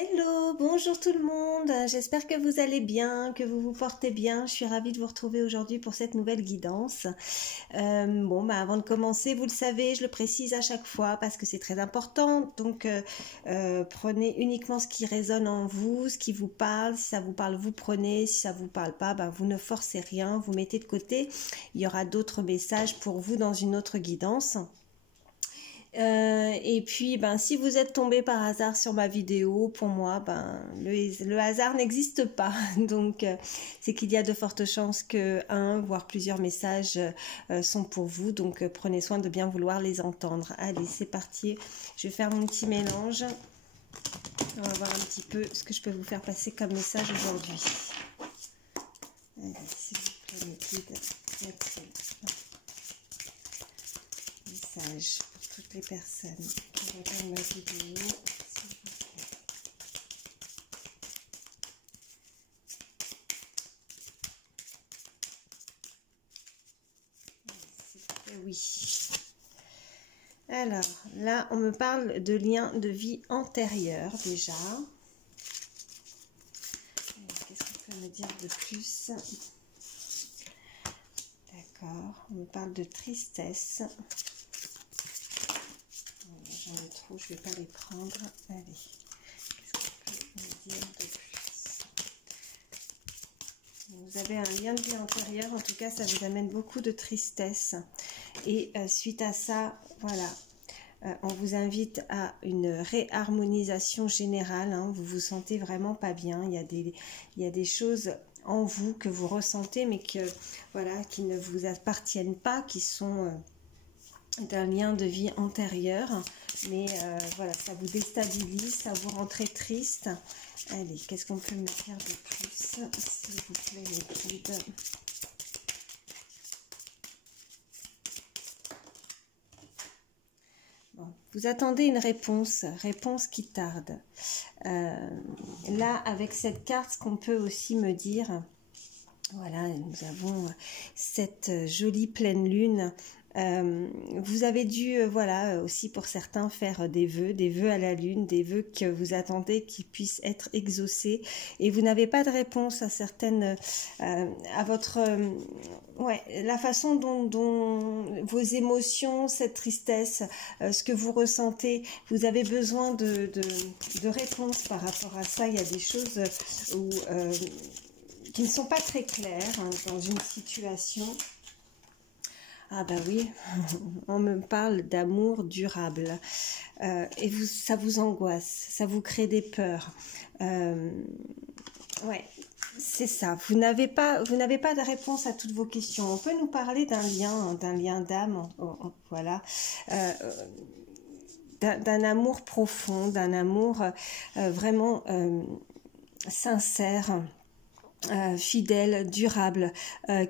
Hello, bonjour tout le monde, j'espère que vous allez bien, que vous vous portez bien. Je suis ravie de vous retrouver aujourd'hui pour cette nouvelle guidance. Avant de commencer, vous le savez, je le précise à chaque fois parce que c'est très important. Donc, prenez uniquement ce qui résonne en vous, ce qui vous parle. Si ça vous parle, vous prenez. Si ça vous parle pas, vous ne forcez rien, vous mettez de côté. Il y aura d'autres messages pour vous dans une autre guidance. Et puis, si vous êtes tombé par hasard sur ma vidéo, pour moi, le hasard n'existe pas. Donc, c'est qu'il y a de fortes chances que un, voire plusieurs messages sont pour vous. Donc, prenez soin de bien vouloir les entendre. Allez, c'est parti. Je vais faire mon petit mélange. On va voir un petit peu ce que je peux vous faire passer comme message aujourd'hui. Allez, s'il vous plaît, mes guides. Message pour toutes les personnes qui regardent ma vidéo, s'il vous plaît. Oui. Alors, là, on me parle de liens de vie antérieurs, déjà. Qu'est-ce qu'on peut me dire de plus? D'accord, on me parle de tristesse. J'en ai trop, je ne vais pas les prendre. Allez, qu'est-ce qu'on peut me dire de plus? Vous avez un lien de vie antérieur, en tout cas, ça vous amène beaucoup de tristesse. Et suite à ça, voilà, on vous invite à une réharmonisation générale. Hein, vous vous sentez vraiment pas bien. Il y a des choses en vous que vous ressentez, mais que, voilà, qui ne vous appartiennent pas, qui sont d'un lien de vie antérieur. Mais voilà, ça vous déstabilise, ça vous rend très triste. Allez, qu'est-ce qu'on peut me dire de plus, s'il vous plaît, les guides? Bon, vous attendez une réponse qui tarde. Là, avec cette carte, ce qu'on peut aussi me dire, voilà, nous avons cette jolie pleine lune. Vous avez dû, voilà, aussi pour certains faire des vœux à la lune, des vœux que vous attendez qui puissent être exaucés, et vous n'avez pas de réponse à certaines, à votre, ouais, la façon dont vos émotions, cette tristesse, ce que vous ressentez, vous avez besoin de réponses par rapport à ça. Il y a des choses où, qui ne sont pas très claires, hein, dans une situation. Ah bah oui, on me parle d'amour durable, et ça vous angoisse, ça vous crée des peurs. Ouais, c'est ça. Vous n'avez pas de réponse à toutes vos questions. On peut nous parler d'un lien d'âme, voilà, d'un amour profond, d'un amour vraiment sincère. Fidèle, durable,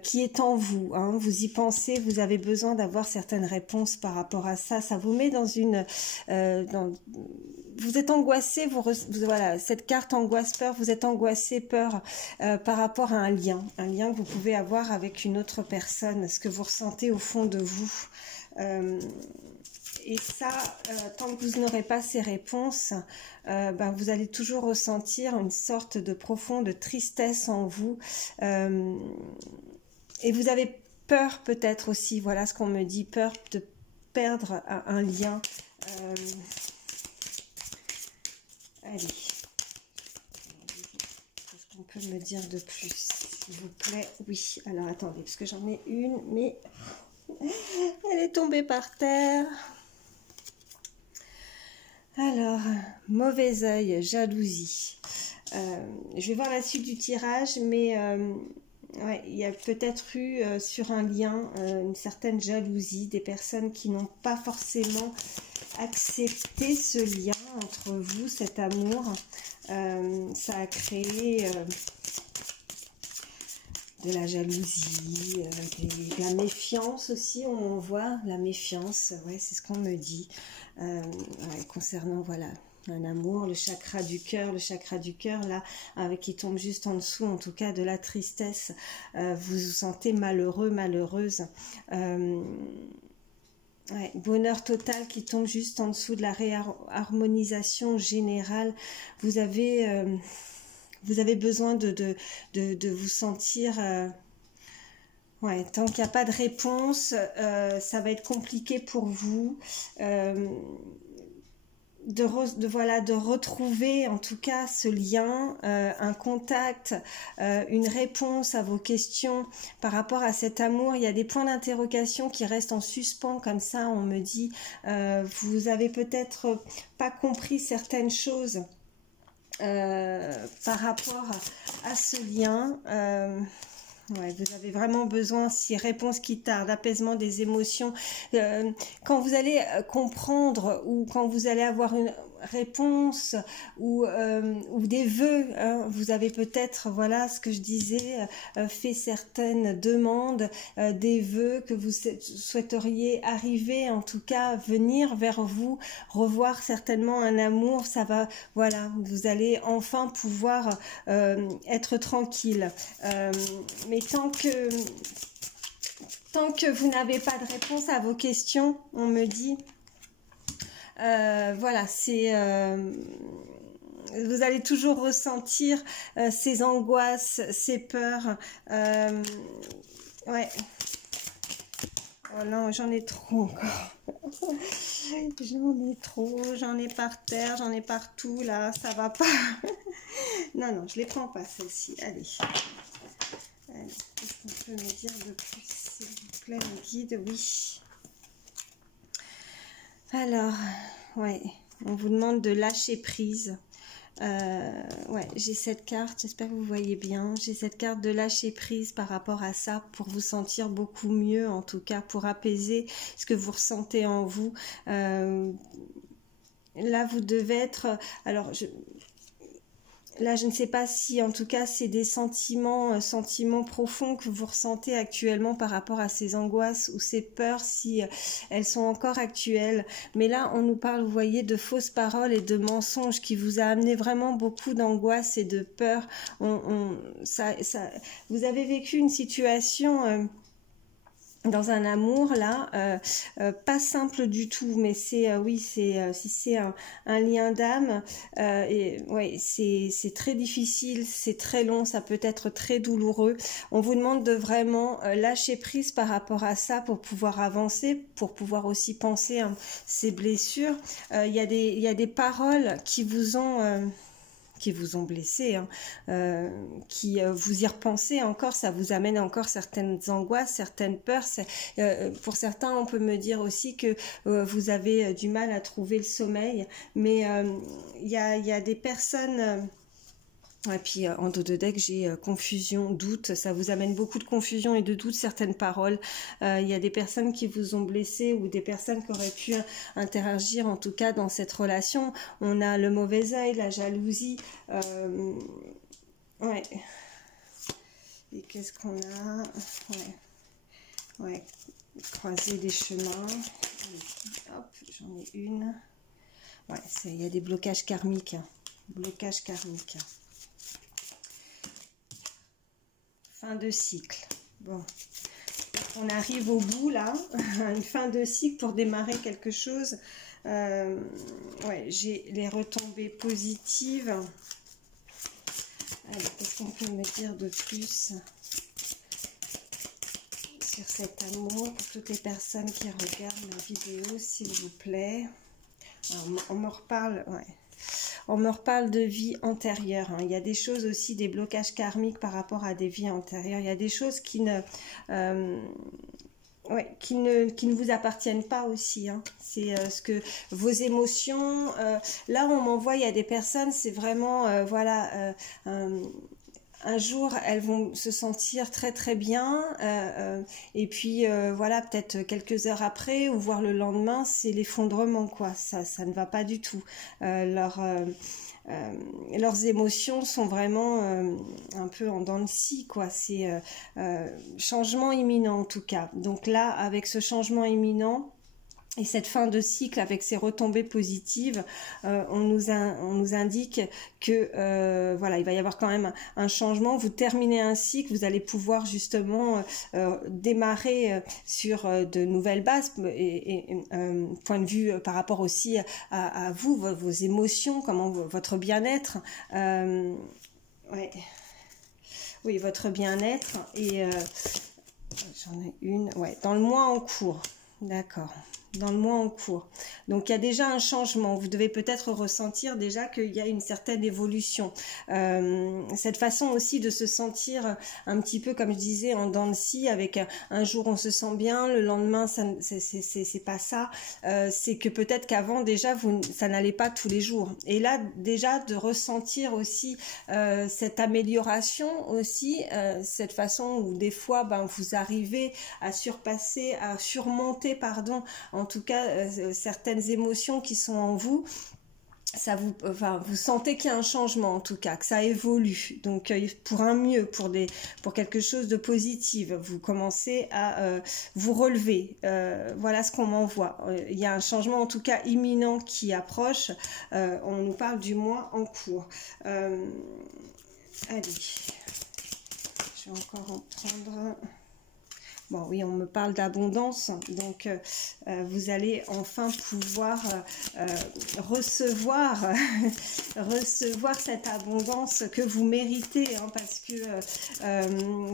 qui est en vous, hein. Vous y pensez, vous avez besoin d'avoir certaines réponses par rapport à ça. Ça vous met dans une... vous êtes angoissé, voilà, cette carte angoisse, peur, vous êtes angoissé, peur, par rapport à un lien que vous pouvez avoir avec une autre personne, ce que vous ressentez au fond de vous. Et ça, tant que vous n'aurez pas ces réponses, vous allez toujours ressentir une sorte de profonde tristesse en vous. Et vous avez peur peut-être aussi, voilà ce qu'on me dit, peur de perdre un lien. Allez. Qu'est-ce qu'on peut me dire de plus, s'il vous plaît? Oui, alors attendez, parce que j'en ai une, mais elle est tombée par terre. Alors, mauvais œil, jalousie. Je vais voir la suite du tirage, mais ouais, il y a peut-être eu sur un lien une certaine jalousie, des personnes qui n'ont pas forcément accepté ce lien entre vous, cet amour. Ça a créé de la jalousie, de la méfiance aussi, on voit la méfiance, ouais, c'est ce qu'on me dit, ouais, concernant, voilà, un amour, le chakra du cœur, là, qui tombe juste en dessous, en tout cas, de la tristesse. Vous vous sentez malheureux, malheureuse. Ouais, bonheur total qui tombe juste en dessous de la réharmonisation générale. Vous avez besoin de vous sentir... ouais, tant qu'il n'y a pas de réponse, ça va être compliqué pour vous. Voilà, de retrouver en tout cas ce lien, un contact, une réponse à vos questions par rapport à cet amour. Il y a des points d'interrogation qui restent en suspens comme ça, on me dit. Vous avez peut-être pas compris certaines choses par rapport à ce lien. Ouais, vous avez vraiment besoin, si réponse qui tarde, apaisement des émotions. Quand vous allez comprendre ou quand vous allez avoir une réponse ou des vœux, hein, vous avez peut-être, voilà ce que je disais, fait certaines demandes, des vœux que vous souhaiteriez arriver, en tout cas venir vers vous, revoir certainement un amour, ça va, voilà, vous allez enfin pouvoir être tranquille. Mais tant que vous n'avez pas de réponse à vos questions, on me dit, voilà, c'est... vous allez toujours ressentir ces angoisses, ces peurs. Ouais. Oh non, j'en ai trop encore. J'en ai trop, j'en ai par terre, j'en ai partout, là, ça va pas. Non, non, je les prends pas, celles-ci. Allez. Qu'est-ce qu'on peut me dire de plus, s'il vous plaît, mon guide? Oui. Alors, ouais, on vous demande de lâcher prise. Ouais, j'ai cette carte, j'espère que vous voyez bien. J'ai cette carte de lâcher prise par rapport à ça pour vous sentir beaucoup mieux, en tout cas pour apaiser ce que vous ressentez en vous. Là, vous devez être... Alors, là, je ne sais pas si, en tout cas, c'est des sentiments profonds que vous ressentez actuellement par rapport à ces angoisses ou ces peurs, si elles sont encore actuelles. Mais là, on nous parle, vous voyez, de fausses paroles et de mensonges qui vous a amené vraiment beaucoup d'angoisse et de peur. Vous avez vécu une situation... dans un amour là, pas simple du tout, mais c'est oui, c'est si c'est un lien d'âme, et ouais, c'est très difficile, c'est très long, ça peut être très douloureux. On vous demande de vraiment lâcher prise par rapport à ça pour pouvoir avancer, pour pouvoir aussi penser à ces blessures. Il y a des paroles qui vous ont blessé, hein, qui vous y repensez encore, ça vous amène encore certaines angoisses, certaines peurs. Pour certains, on peut me dire aussi que vous avez du mal à trouver le sommeil, mais il y a des personnes... Et puis en dos de deck, j'ai confusion, doute, ça vous amène beaucoup de confusion et de doute, certaines paroles. Il y a des personnes qui vous ont blessé ou des personnes qui auraient pu interagir en tout cas dans cette relation. On a le mauvais œil, la jalousie. Ouais. Et qu'est-ce qu'on a? Ouais. Croiser des chemins. Hop, j'en ai une. Ouais, il y a des blocages karmiques. Blocage karmique. Fin de cycle. Bon, on arrive au bout là, une fin de cycle pour démarrer quelque chose. Ouais, j'ai les retombées positives. Alors, qu'est-ce qu'on peut me dire de plus sur cet amour pour toutes les personnes qui regardent ma vidéo, s'il vous plaît? Alors, on me reparle, ouais. On me reparle de vie antérieure. Hein. Il y a des choses aussi, des blocages karmiques par rapport à des vies antérieures. Il y a des choses qui ne vous appartiennent pas aussi. Hein. C'est ce que vos émotions... là, on m'envoie, il y a des personnes, c'est vraiment... voilà... un jour, elles vont se sentir très très bien, et puis voilà, peut-être quelques heures après, ou voire le lendemain, c'est l'effondrement, quoi. Ça ne va pas du tout. Leurs émotions sont vraiment un peu en dents de scie, quoi. C'est changement imminent en tout cas. Donc là, avec ce changement imminent, Et cette fin de cycle avec ces retombées positives, on nous indique que voilà, il va y avoir quand même un changement. Vous terminez un cycle, vous allez pouvoir justement démarrer sur de nouvelles bases et point de vue par rapport aussi à vous, vos émotions, comment votre bien-être. Ouais. Oui, votre bien-être. Et j'en ai une. Ouais, dans le mois en cours. D'accord. Dans le mois en cours. Donc il y a déjà un changement. Vous devez peut-être ressentir déjà qu'il y a une certaine évolution. Cette façon aussi de se sentir un petit peu, comme je disais, en dents de scie, avec un jour on se sent bien, le lendemain c'est pas ça. C'est que peut-être qu'avant déjà ça n'allait pas tous les jours. Et là déjà de ressentir aussi cette amélioration aussi, cette façon où des fois vous arrivez à surmonter pardon, en tout cas certaines émotions qui sont en vous, ça vous sentez qu'il y a un changement en tout cas, que ça évolue, donc pour un mieux, pour quelque chose de positif, vous commencez à vous relever, voilà ce qu'on m'envoie, il y a un changement en tout cas imminent qui approche, on nous parle du mois en cours. Allez, je vais encore en prendre. Bon, oui, on me parle d'abondance, donc vous allez enfin pouvoir recevoir cette abondance que vous méritez, hein, parce que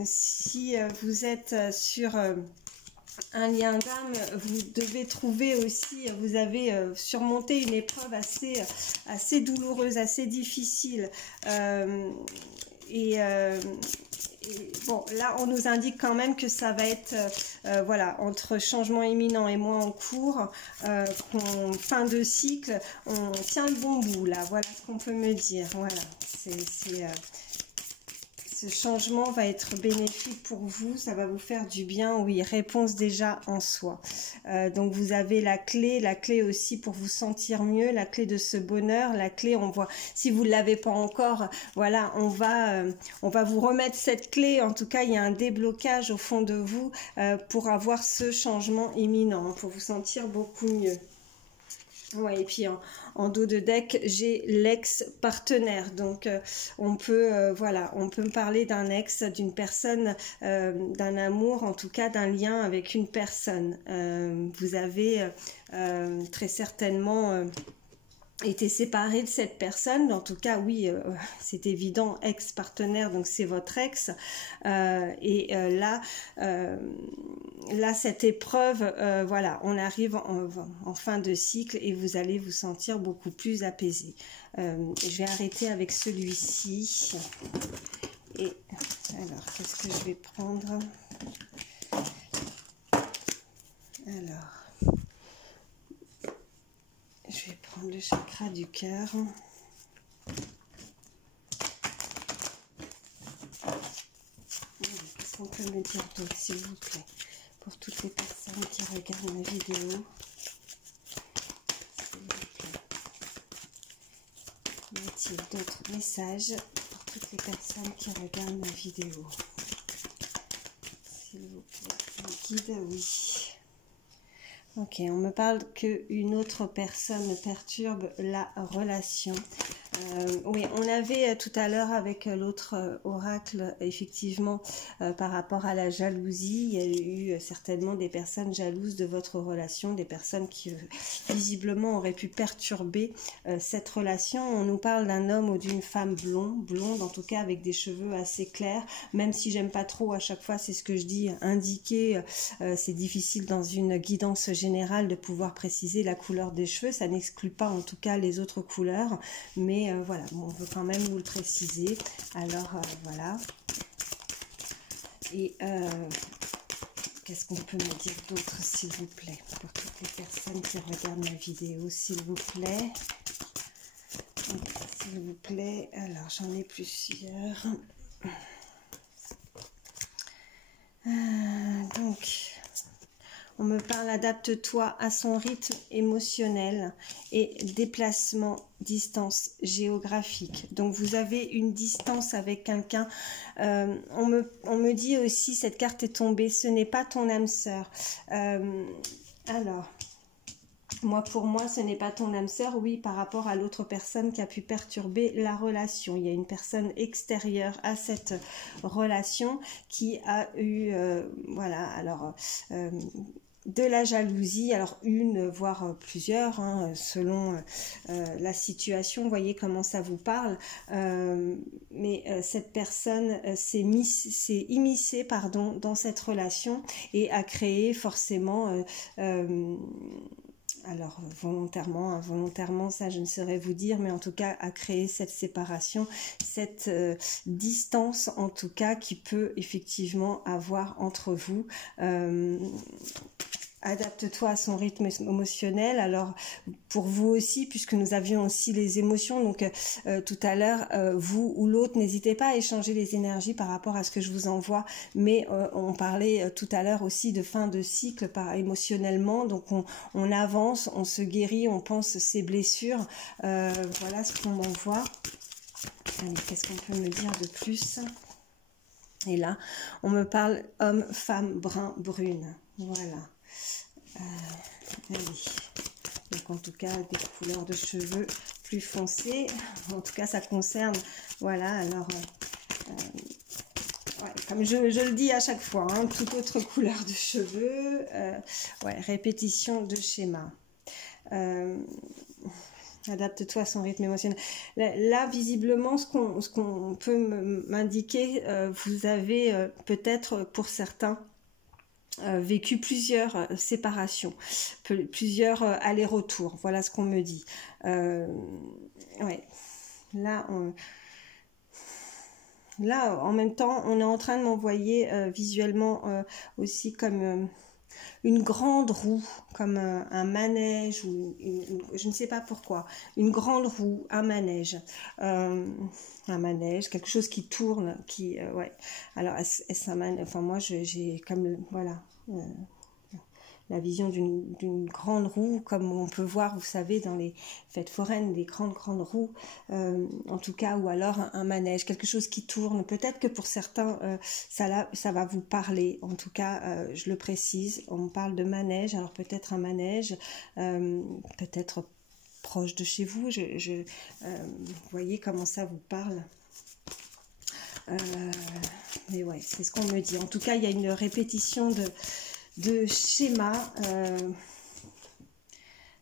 si vous êtes sur un lien d'âme, vous devez trouver aussi, vous avez surmonté une épreuve assez douloureuse, assez difficile, et bon, là, on nous indique quand même que ça va être, voilà, entre changement imminent et mois en cours, fin de cycle, on tient le bon bout, là, voilà ce qu'on peut me dire, voilà, ce changement va être bénéfique pour vous, ça va vous faire du bien, oui, réponse déjà en soi. Donc vous avez la clé aussi pour vous sentir mieux, la clé de ce bonheur, la clé, on voit, si vous ne l'avez pas encore, voilà, on va vous remettre cette clé, en tout cas il y a un déblocage au fond de vous pour avoir ce changement imminent, pour vous sentir beaucoup mieux. Ouais, et puis en dos de deck, j'ai l'ex-partenaire. Donc, on peut, voilà, on peut me parler d'un ex, d'une personne, d'un amour, en tout cas d'un lien avec une personne. Vous avez très certainement été séparé de cette personne, en tout cas oui, c'est évident, ex-partenaire, donc c'est votre ex, et là cette épreuve, voilà, on arrive en fin de cycle et vous allez vous sentir beaucoup plus apaisé. Je vais arrêter avec celui-ci, et alors qu'est-ce que je vais prendre? Alors je vais prendre le chakra du cœur. Qu'est-ce qu'on peut me dire d'autre, s'il vous plaît, pour toutes les personnes qui regardent ma vidéo? S'il vous plaît. Y a-t-il d'autres messages pour toutes les personnes qui regardent ma vidéo? S'il vous plaît. Un guide, oui. Ok, on me parle qu'une autre personne perturbe la relation. Oui, on avait tout à l'heure avec l'autre oracle, effectivement, par rapport à la jalousie, il y a eu certainement des personnes jalouses de votre relation, des personnes qui visiblement auraient pu perturber cette relation. On nous parle d'un homme ou d'une femme blonde en tout cas avec des cheveux assez clairs, même si j'aime pas trop à chaque fois, c'est ce que je dis, indiquer, c'est difficile dans une guidance générale de pouvoir préciser la couleur des cheveux, ça n'exclut pas en tout cas les autres couleurs, mais voilà, bon, on veut quand même vous le préciser. Alors voilà. Et qu'est-ce qu'on peut me dire d'autre, s'il vous plaît, pour toutes les personnes qui regardent ma vidéo, s'il vous plaît. S'il vous plaît. Alors j'en ai plusieurs. Donc on me parle adapte-toi à son rythme émotionnel et déplacement, distance géographique. Donc vous avez une distance avec quelqu'un. On me dit aussi, cette carte est tombée, ce n'est pas ton âme sœur. Alors, Moi, pour moi, ce n'est pas ton âme sœur, oui, par rapport à l'autre personne qui a pu perturber la relation. Il y a une personne extérieure à cette relation qui a eu, voilà, alors, de la jalousie, alors une, voire plusieurs, hein, selon la situation, vous voyez comment ça vous parle, mais cette personne s'est immiscée, pardon, dans cette relation et a créé forcément... alors volontairement, involontairement, ça je ne saurais vous dire, mais en tout cas à créer cette séparation, cette distance en tout cas qui peut effectivement avoir entre vous. Adapte-toi à son rythme émotionnel. Alors pour vous aussi, puisque nous avions aussi les émotions, donc tout à l'heure, vous ou l'autre, n'hésitez pas à échanger les énergies par rapport à ce que je vous envoie, mais on parlait tout à l'heure aussi de fin de cycle émotionnellement, donc on avance, on se guérit, on pense ses blessures, voilà ce qu'on m'envoie. Allez, qu'est-ce qu'on peut me dire de plus? Et là, on me parle homme, femme, brun, brune, voilà. Oui. Donc en tout cas des couleurs de cheveux plus foncées, en tout cas ça concerne, voilà, alors ouais, comme je le dis à chaque fois, hein, toute autre couleur de cheveux, ouais, répétition de schéma. Adapte-toi à son rythme émotionnel. Là, visiblement, ce qu'on peut m'indiquer, vous avez peut-être pour certains vécu plusieurs séparations, plusieurs allers-retours, voilà ce qu'on me dit. Ouais. Là, en même temps, on est en train de m'envoyer visuellement aussi comme une grande roue, comme un manège, ou je ne sais pas pourquoi, une grande roue, un manège, quelque chose qui tourne, qui, ouais. Alors, est-ce un manège? Enfin, moi, j'ai comme, voilà, la vision d'une grande roue, comme on peut voir, vous savez, dans les fêtes foraines, des grandes roues, en tout cas, ou alors un manège, quelque chose qui tourne. Peut-être que pour certains, ça va vous parler. En tout cas, je le précise, on parle de manège, alors peut-être un manège, peut-être proche de chez vous, vous voyez comment ça vous parle. Mais ouais, c'est ce qu'on me dit. En tout cas, il y a une répétition de schéma.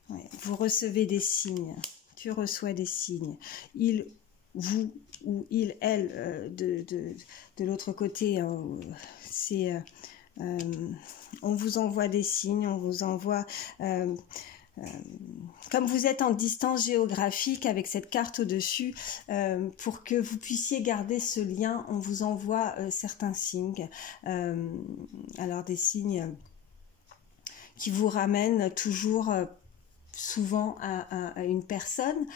Ouais, vous recevez des signes, tu reçois des signes. Il, vous ou il, elle, de l'autre côté, c'est... on vous envoie des signes, on vous envoie... comme vous êtes en distance géographique avec cette carte au-dessus, pour que vous puissiez garder ce lien, on vous envoie certains signes. Alors des signes qui vous ramènent toujours souvent à une personne.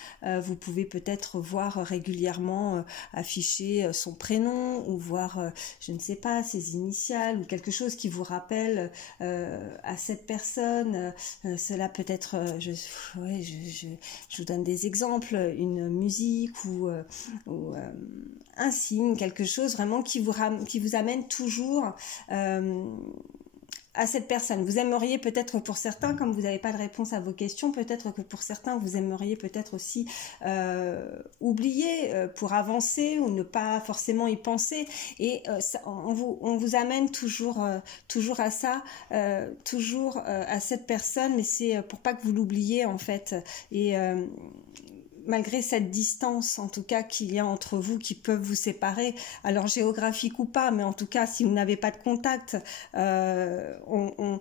Vous pouvez peut-être voir régulièrement afficher son prénom ou voir, je ne sais pas, ses initiales ou quelque chose qui vous rappelle à cette personne. Cela peut être, je vous donne des exemples, une musique ou un signe, quelque chose vraiment qui vous amène toujours à cette personne. Vous aimeriez peut-être pour certains, comme vous n'avez pas de réponse à vos questions, peut-être que pour certains, vous aimeriez peut-être aussi oublier pour avancer ou ne pas forcément y penser. Et on vous amène toujours à ça, toujours à cette personne, mais c'est pour pas que vous l'oubliez en fait. Et malgré cette distance, en tout cas, qu'il y a entre vous, qui peuvent vous séparer, alors géographique ou pas, mais en tout cas, si vous n'avez pas de contact, on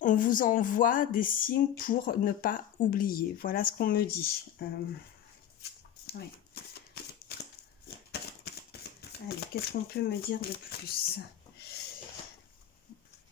vous envoie des signes pour ne pas oublier. Voilà ce qu'on me dit. Ouais. Allez, qu'est-ce qu'on peut me dire de plus ?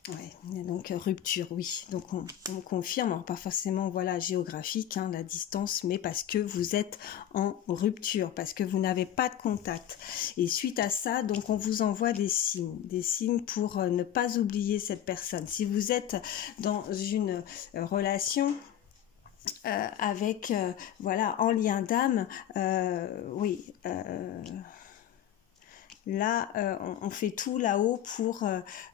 Ouais, donc rupture, oui. Donc on confirme, alors pas forcément voilà géographique, hein, la distance, mais parce que vous êtes en rupture, parce que vous n'avez pas de contact. Et suite à ça, donc on vous envoie des signes pour ne pas oublier cette personne. Si vous êtes dans une relation avec voilà en lien d'âme, oui. Là, on fait tout là-haut pour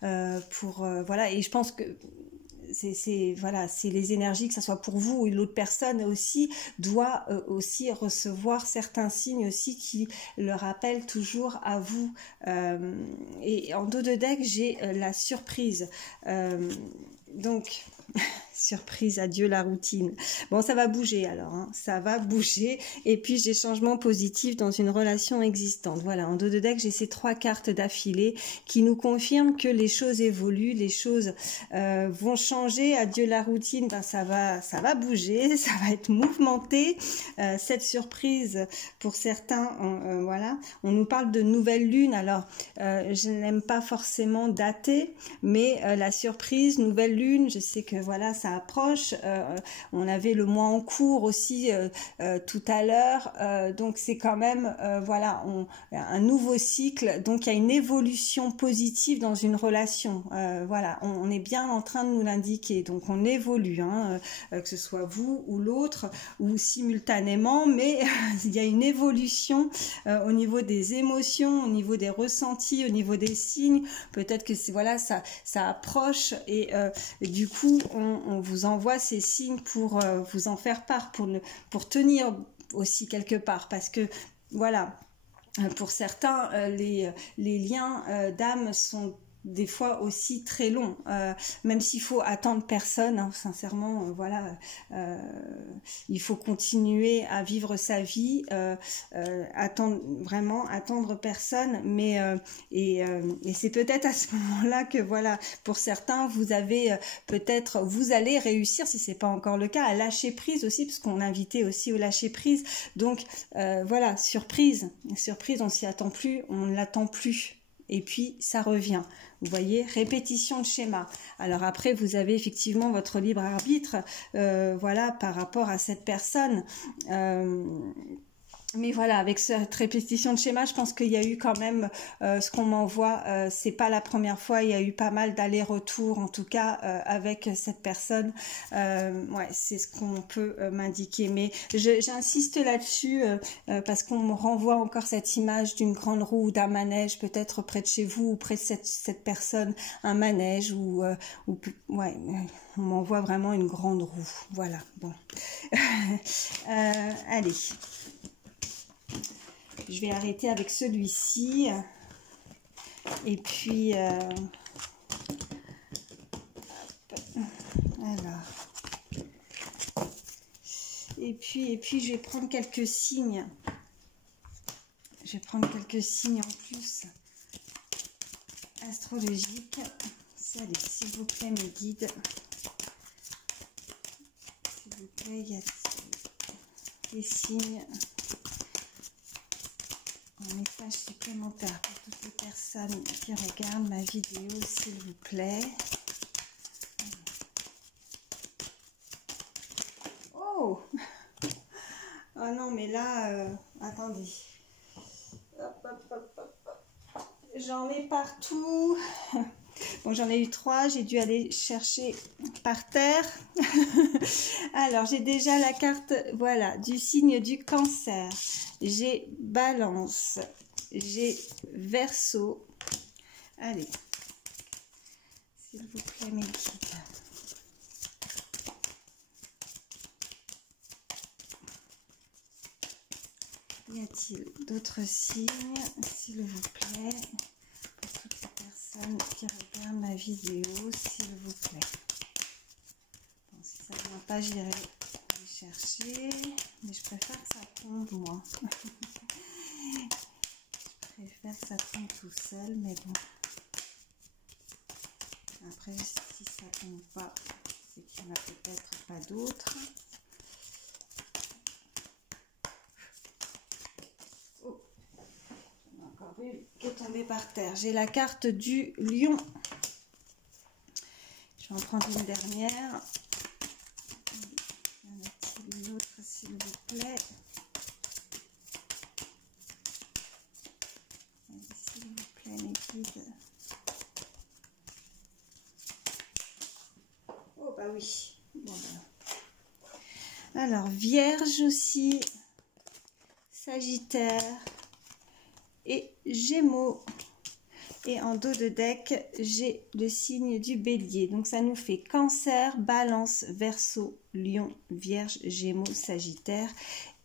voilà, et je pense que voilà, c'est les énergies, que ce soit pour vous ou l'autre personne aussi, doit aussi recevoir certains signes aussi qui le rappellent toujours à vous. Et en dos de deck, j'ai la surprise. Donc... surprise, adieu la routine. Bon, ça va bouger alors, hein, ça va bouger. Et puis, j'ai changement positif dans une relation existante. Voilà, en dos de deck, j'ai ces 3 cartes d'affilée qui nous confirment que les choses évoluent, les choses vont changer. Adieu la routine, ben, ça va bouger, ça va être mouvementé. Cette surprise, pour certains, voilà, on nous parle de nouvelle lune. Alors, je n'aime pas forcément dater, mais la surprise, nouvelle lune, je sais que voilà, ça approche. On avait le mois en cours aussi tout à l'heure, donc c'est quand même voilà, un nouveau cycle, donc il y a une évolution positive dans une relation. Voilà, on est bien en train de nous l'indiquer, donc on évolue, hein, que ce soit vous ou l'autre ou simultanément, mais il y a une évolution au niveau des émotions, au niveau des ressentis, au niveau des signes. Peut-être que c'est voilà, ça approche et du coup on vous envoie ces signes pour vous en faire part, pour tenir aussi quelque part, parce que voilà, pour certains les liens d'âme sont des fois aussi très long, même s'il faut attendre personne, hein, sincèrement, voilà, il faut continuer à vivre sa vie, attendre personne, mais et c'est peut-être à ce moment-là que voilà, pour certains, vous avez peut-être, vous allez réussir, si c'est pas encore le cas, à lâcher prise aussi, parce qu'on invitait aussi au lâcher prise, donc voilà, surprise, on s'y attend plus, on ne l'attend plus. Et puis ça revient, vous voyez, répétition de schéma. Alors après vous avez effectivement votre libre arbitre, voilà, par rapport à cette personne, mais voilà, avec cette répétition de schéma, je pense qu'il y a eu quand même ce qu'on m'envoie, c'est pas la première fois, il y a eu pas mal d'allers-retours en tout cas avec cette personne. Ouais, c'est ce qu'on peut m'indiquer, mais j'insiste là-dessus parce qu'on me renvoie encore cette image d'une grande roue ou d'un manège, peut-être près de chez vous ou près de cette personne, un manège ou ouais, on m'envoie vraiment une grande roue. Voilà, bon. Allez. Je vais arrêter avec celui-ci. Et puis, alors. Et puis, je vais prendre quelques signes. Je vais prendre quelques signes en plus astrologiques. Allez, s'il vous plaît, mes guides. S'il vous plaît, il y a des signes. Un message supplémentaire pour toutes les personnes qui regardent ma vidéo, s'il vous plaît. Oh! Oh non, mais là, attendez. J'en ai partout. Bon, j'en ai eu 3, j'ai dû aller chercher par terre. Alors, j'ai déjà la carte, voilà, du signe du Cancer. J'ai Balance, j'ai Verseau. Allez, s'il vous plaît, mes guides. Y a-t-il d'autres signes, s'il vous plaît, pour toutes les personnes qui regardent ma vidéo, s'il vous plaît. Bon, si ça ne vient pas, j'irai les chercher, mais je préfère que ça tombe, moi. Je préfère que ça tombe tout seul, mais bon. Après, si ça ne tombe pas, c'est qu'il n'y en a peut-être pas d'autres. Qui est tombée par terre. J'ai la carte du lion. Je vais en prendre une dernière. Y en a-t-il une autre, s'il vous plaît? S'il vous plaît, mes guides. Oh, bah oui. Bon, ben. Alors, Vierge aussi. Sagittaire. Et Gémeaux. Et en dos de deck, j'ai le signe du bélier. Donc ça nous fait Cancer, Balance, Verseau, Lion, Vierge, Gémeaux, Sagittaire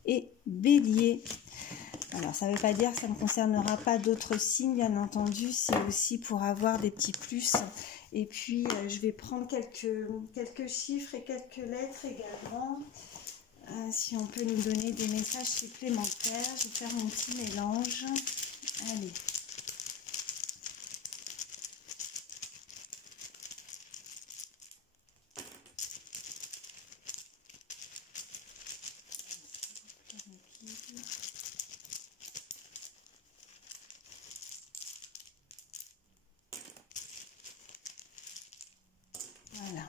et Bélier. Alors ça ne veut pas dire que ça ne concernera pas d'autres signes, bien entendu. C'est aussi pour avoir des petits plus. Et puis je vais prendre quelques chiffres et quelques lettres également. Si on peut nous donner des messages supplémentaires. Je vais faire mon petit mélange. Allez. Voilà.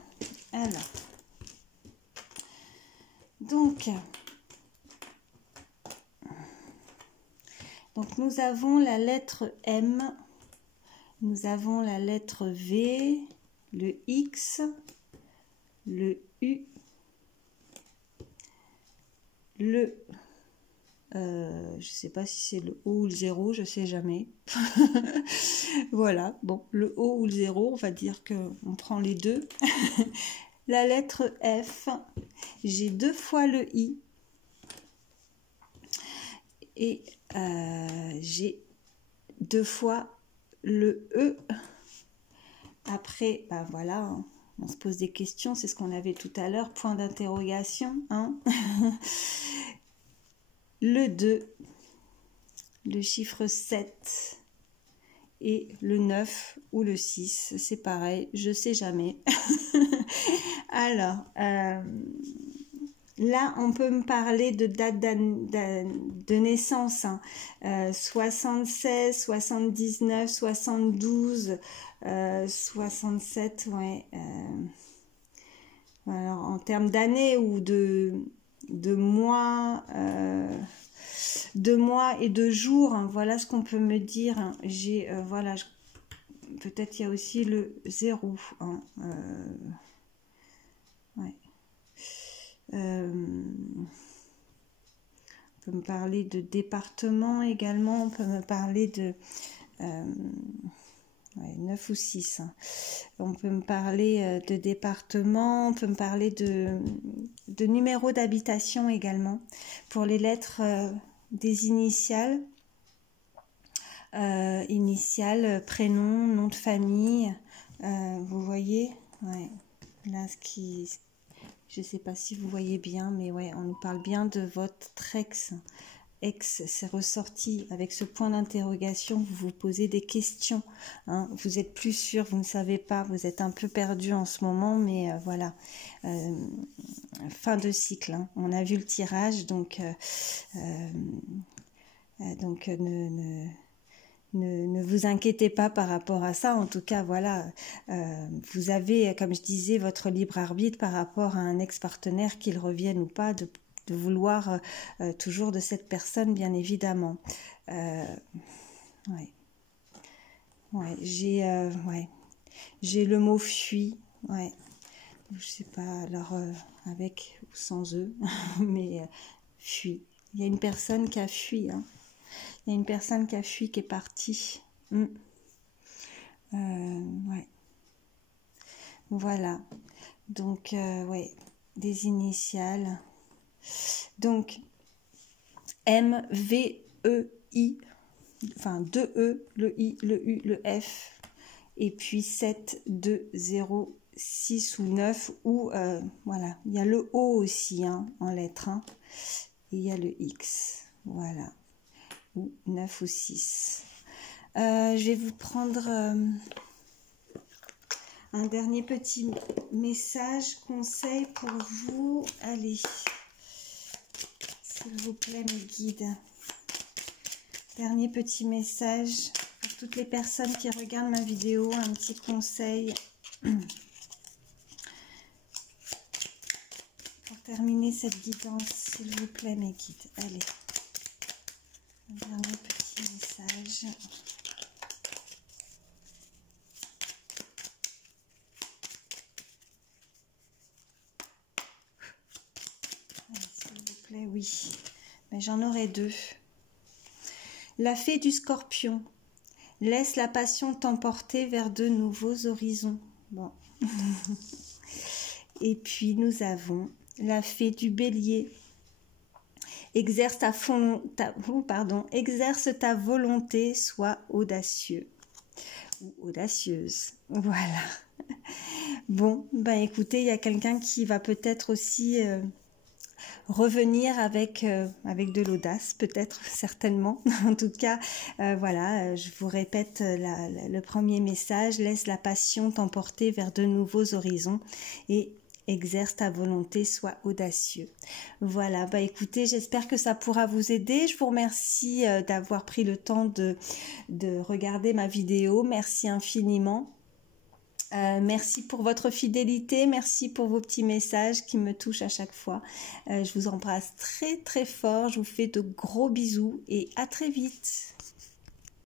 Alors. Donc nous avons la lettre M, nous avons la lettre V, le X, le U, le je sais pas si c'est le O ou le 0, je sais jamais. Voilà, bon, le O ou le 0, on va dire qu'on prend les deux. La lettre F, j'ai 2 fois le I et j'ai 2 fois le E. Après, ben voilà, hein, on se pose des questions, c'est ce qu'on avait tout à l'heure, point d'interrogation, hein. Le 2, le chiffre 7 et le 9 ou le 6, c'est pareil, je sais jamais. Alors, là, on peut me parler de date de naissance, hein. 76, 79, 72, 67, ouais. Alors, en termes d'années ou de mois, et de jours, hein, voilà ce qu'on peut me dire. Hein. J'ai, voilà, peut-être il y a aussi le 0. Hein, ouais. On peut me parler de département également, on peut me parler de 9 ou 6. Hein. On peut me parler de département, on peut me parler de numéro d'habitation également. Pour les lettres des initiales, prénom, nom de famille, vous voyez, ouais, là ce qui... Je ne sais pas si vous voyez bien, mais ouais, on nous parle bien de votre ex. Ex, c'est ressorti avec ce point d'interrogation. Vous vous posez des questions. Hein, vous êtes plus sûr, vous ne savez pas. Vous êtes un peu perdu en ce moment, mais voilà. Fin de cycle. Hein. On a vu le tirage, donc ne vous inquiétez pas par rapport à ça. En tout cas, voilà, vous avez, comme je disais, votre libre arbitre par rapport à un ex-partenaire, qu'il revienne ou pas, de vouloir toujours de cette personne, bien évidemment. Ouais. Ouais, j'ai le mot fuit. Ouais. Je sais pas, alors avec ou sans eux, mais fuit. Il y a une personne qui a fui, hein. Il y a une personne qui a fui, qui est partie. Ouais. Voilà. Donc, ouais, des initiales. Donc, M, V, E, I. Enfin, 2 E, le I, le U, le F. Et puis 7, 2, 0, 6 ou 9. Ou, voilà. Il y a le O aussi, hein, en lettres. Hein. Et il y a le X. Voilà. Ou 9 ou 6. Je vais vous prendre un dernier petit message, conseil pour vous. Allez, s'il vous plaît, mes guides. Dernier petit message pour toutes les personnes qui regardent ma vidéo, un petit conseil. Pour terminer cette guidance, s'il vous plaît, mes guides. Allez. Un dernier petit message. S'il vous plaît, oui. Mais j'en aurai 2. La fée du scorpion. Laisse la passion t'emporter vers de nouveaux horizons. Bon. Et puis nous avons la fée du bélier. Exerce exerce ta volonté, sois audacieux ou audacieuse. Voilà. Bon, ben écoutez, il y a quelqu'un qui va peut-être aussi revenir avec de l'audace, peut-être, certainement. En tout cas, voilà, je vous répète le premier message. Laisse la passion t'emporter vers de nouveaux horizons et exerce ta volonté, sois audacieux. Voilà, bah écoutez, j'espère que ça pourra vous aider. Je vous remercie d'avoir pris le temps de regarder ma vidéo. Merci infiniment. Merci pour votre fidélité, merci pour vos petits messages qui me touchent à chaque fois. Je vous embrasse très très fort, je vous fais de gros bisous et à très vite.